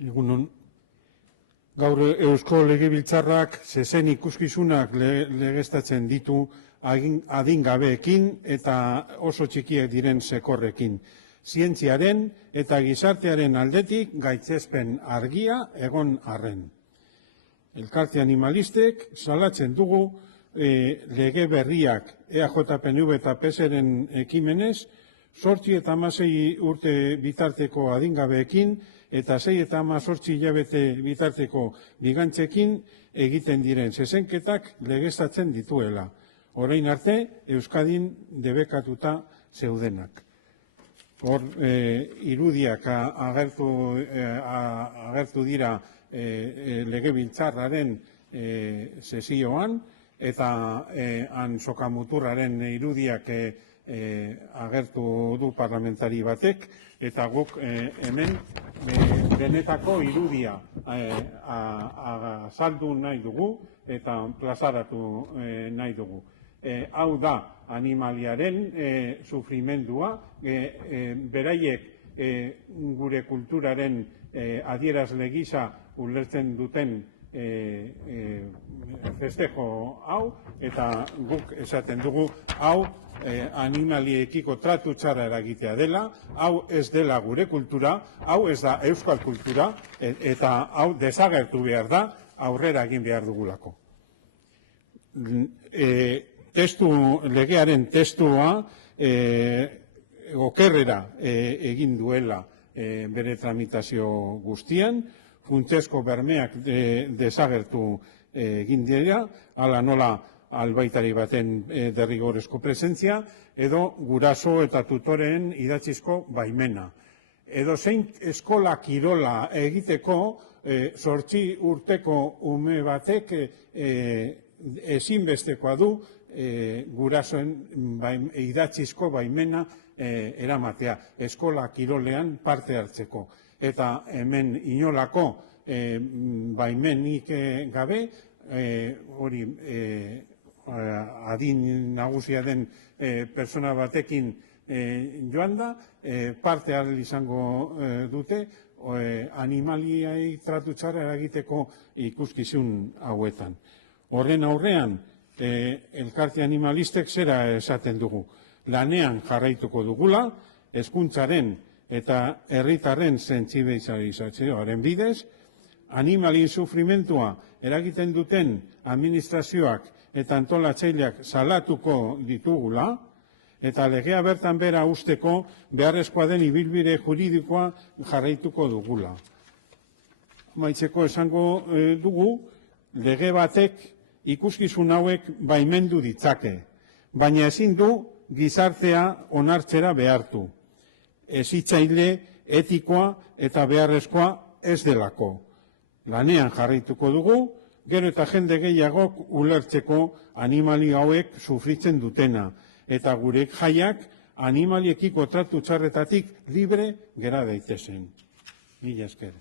Egunon, gaur Eusko Legebiltzarrak zezen ikuskizunak legeztatzen ditu adingabeekin eta oso txikiak diren sekorrekin. Zientziaren eta gizartearen aldetik gaitzespen argia egon arren. Elkarte animalistek salatzen dugu lege berriak EAJ-PNV eta PSren ekimenez, 8 eta 16 urte bitarteko adingabeekin eta 6 eta 18 hilabete bitarteko bigantzekin egiten diren zezenketak legeztatzen dituela. Orain arte, Euskadin debekatuta zeudenak. Hor, irudiak agertu dira legebiltzarraren sesioan, eta han sokamuturraren irudiak agertu du parlamentari batek, eta guk hemen benetako irudia azaldu nahi dugu eta plazaratu nahi dugu. Hau da animaliaren sufrimendua, beraiek gure kulturaren adierazle gisa ulertzen duten festejo hau, eta guk esaten dugu hau animaliekiko tratu txarra eragitea dela, hau ez dela gure kultura, hau ez da euskal kultura, eta hau desagertu behar da, aurrera egin behar dugulako. Legearen testua okerrera egin duela bere tramitazio guztian, funtsezko bermeak desagertu egin dira, hala nola albaitari baten derrigorrezko presentzia, edo guraso eta tutoreen idatzizko baimena. Edo zein eskola kirola egiteko 8 urteko ume batek ezinbestekoa du gurasoen idatzizko baimena eramatea, eskola kirolean parte hartzeko. Eta hemen inolako baimenik gabe, hori adin nagusia den pertsona batekin joan da, parte hartu izango dute animaliai tratu txarra eragiteko ikuskizun hauetan. Horren aurrean, elkarte animalistek zera esaten dugu. Lanean jarraituko dugula, hezkuntzaren eta herritarren sentsibilizazioaren bidez, animalien sufrimentua eragiten duten administrazioak eta antolatzaileak salatuko ditugula, eta legea bertan bera usteko beharrezkoa den ibilbide juridikoa jarraituko dugula. Maitzeko esango dugu, lege batek ikuskizun hauek baimendu ditzake, baina ezin du gizartea onartzera behartu. Hezitzaile etikoa eta beharrezkoa ez delako. Lanean jarraituko dugu, gero eta jende gehiagok ulertzeko animali hauek sufritzen dutena, eta gure jaiak animaliekiko tratu txarretatik libre gera daitezen. Mila esker.